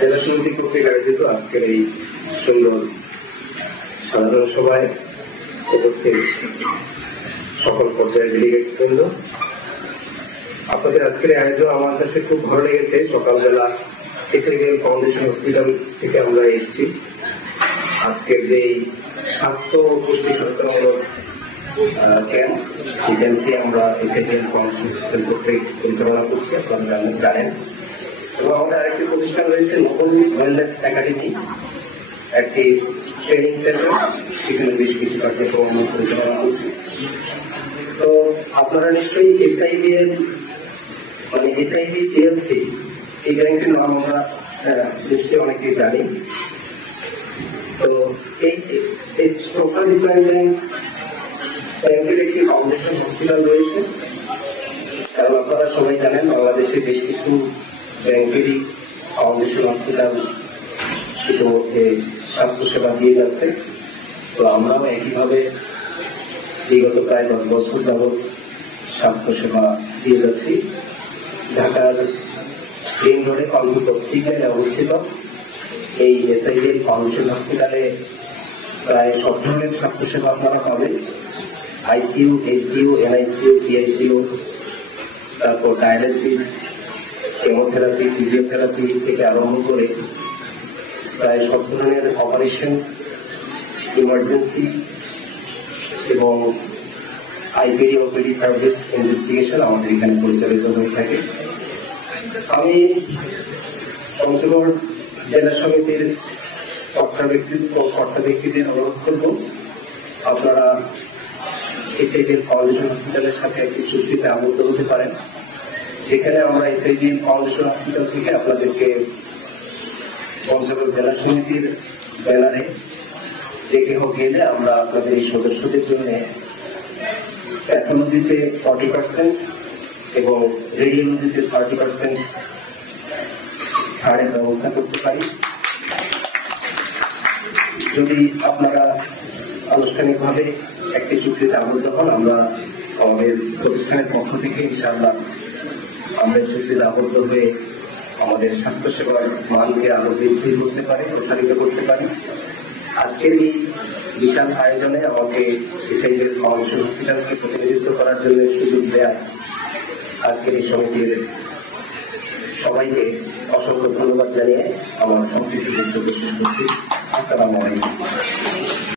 জেলা সমিতি কর্তৃক আয়োজিত আজকের এই সুন্দর সাধারণ সভায় উপস্থিত সকল পর্যায়ের ডেলিগেটস বৃন্দ, আপনাদের আজকের আয়োজন আমার কাছে খুব ভালো লেগেছে। সকালবেলা এসএভিএল ফাউন্ডেশন হসপিটাল থেকে আমরা এসেছি। আজকের যে স্বাস্থ্য ও পুষ্টি সচেতনমূলক ক্যাম্প, এই ক্যাম্পটি আমরা এসএভিএল ফাউন্ডেশন হসপিটাল কর্তৃক পরিচালনা করছি, আপনারা জানেন। এবং আমাদের আরেকটি প্রতিষ্ঠান রয়েছে নতুন ওয়েলনেস একাডেমি, একটি ট্রেনিং সেন্টার, সেখানে বেশ কিছু কার্যক্রম পরিচালনা করছি। তো আপনারা নিশ্চয়ই এসআইবিএল মানে এসআইবি পিএলসি এই ব্যাংকের নাম আমরা নিশ্চয়ই অনেকেই জানি। তো এই সোশ্যাল ইসলামী ব্যাংকের একটি ফাউন্ডেশন হসপিটাল রয়েছে, কারণ আপনারা সবাই জানেন বাংলাদেশে বেশ কিছু ব্যাংকেরই ফাউন্ডেশন হসপিটাল ইতিমধ্যে স্বাস্থ্যসেবা দিয়ে যাচ্ছে। তো আমরাও একইভাবে বিগত প্রায় 10 বছর যাবৎ স্বাস্থ্যসেবা দিয়ে যাচ্ছি। ঢাকার রিং রোডে কলকাতা সিগন্যালে অবস্থিত এই এসআইবিএল ফাউন্ডেশন হসপিটালে প্রায় সব ধরনের স্বাস্থ্যসেবা আপনারা পাবেন। আইসিইউ, এইচডিইউ, এনআইসিইউ, পিআইসিইউ, তারপর ডায়ালিসিস, কেমোথেরাপি, ফিজিওথেরাপি থেকে আরম্ভ করে প্রায় সব ধরনের অপারেশন, ইমার্জেন্সি এবং আইপিডি ওপিডি সার্ভিস ইনভেস্টিগেশন আমাদের এখানে পরিচালিত হয়ে থাকে। আমি পঞ্চগড় জেলা সমিতির কর্তা ব্যক্তিদের অনুরোধ করব, আপনারা এসআইবিএল ফাউন্ডেশন হসপিটালের সাথে একটি চুক্তিতে আবদ্ধ হতে পারেন, যেখানে আমরা এসআইবিএল ফাউন্ডেশন হসপিটাল থেকে আপনাদেরকে পঞ্চগড় জেলা সমিতির ব্যানারে যে কেউ গেলে আমরা আপনাদের এই সদস্যদের জন্য প্যাথোলজিতে 40% এবং রেডিওলজিতে 30% ছাড়ের ব্যবস্থা করতে পারি। যদি আপনারা আনুষ্ঠানিকভাবে একটি চুক্তিতে আবদ্ধ হন, আমরা আমাদের প্রতিষ্ঠানের পক্ষ থেকে ইনশাআল্লাহ আমরা চুক্তিতে আবদ্ধ হয়ে আমাদের স্বাস্থ্যসেবার মানকে আরো বৃদ্ধি করতে পারি, প্রসারিত করতে পারি। আজকের এই বিশাল আয়োজনে আমাকে এসআইবিএল ফাউন্ডেশন হসপিটালকে প্রতিনিধিত্ব করার জন্য সুযোগ দেয়া আজকের এই সমিতির সবাইকে অসংখ্য ধন্যবাদ জানিয়ে আমার সংক্ষিপ্ত বক্তব্য শেষ করছি। আসসালামু আলাইকুম।